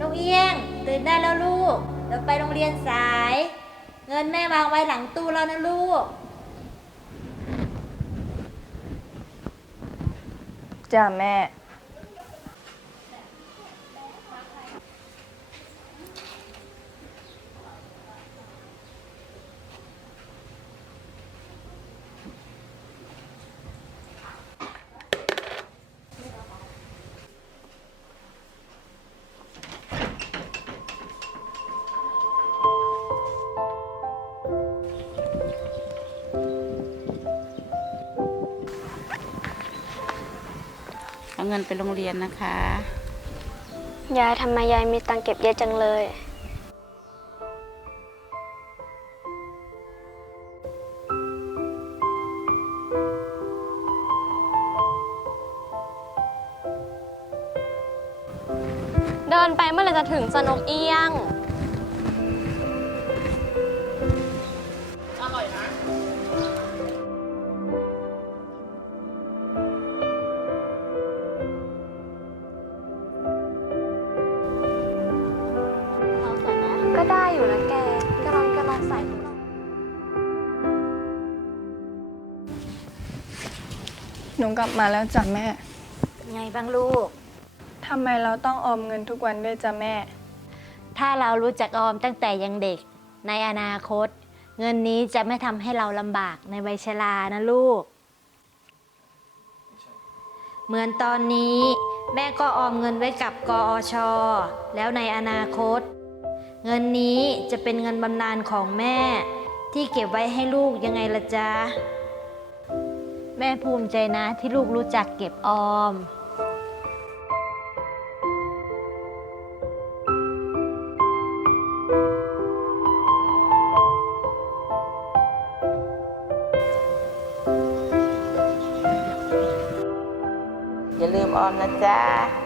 นกเอี้ยง ตื่นได้แล้วลูก เดี๋ยวไปโรงเรียนสาย เงินแม่วางไว้หลังตู้แล้วนะลูก จ้าแม่ เอาเงินไปโรงเรียนนะคะ ยายทำไมยายมีตังค์เก็บเยอะจังเลย เดินไปเมื่อไหรจะถึงสนกเอียง หนูกลับมาแล้วจ้ะแม่ ไงบ้างลูก ทำไมเราต้องออมเงินทุกวันด้วยจ้ะแม่ ถ้าเรารู้จักออมตั้งแต่ยังเด็ก ในอนาคต เงินนี้จะไม่ทำให้เราลำบากในวัยชรานะลูก เหมือนตอนนี้ แม่ก็ออมเงินไว้กับกอช แล้วในอนาคต เงินนี้จะเป็นเงินบำนาญของแม่ ที่เก็บไว้ให้ลูกยังไงละจ๊ะ แม่ภูมิใจนะที่ลูกรู้จักเก็บออม อย่าลืมออมนะจ๊ะ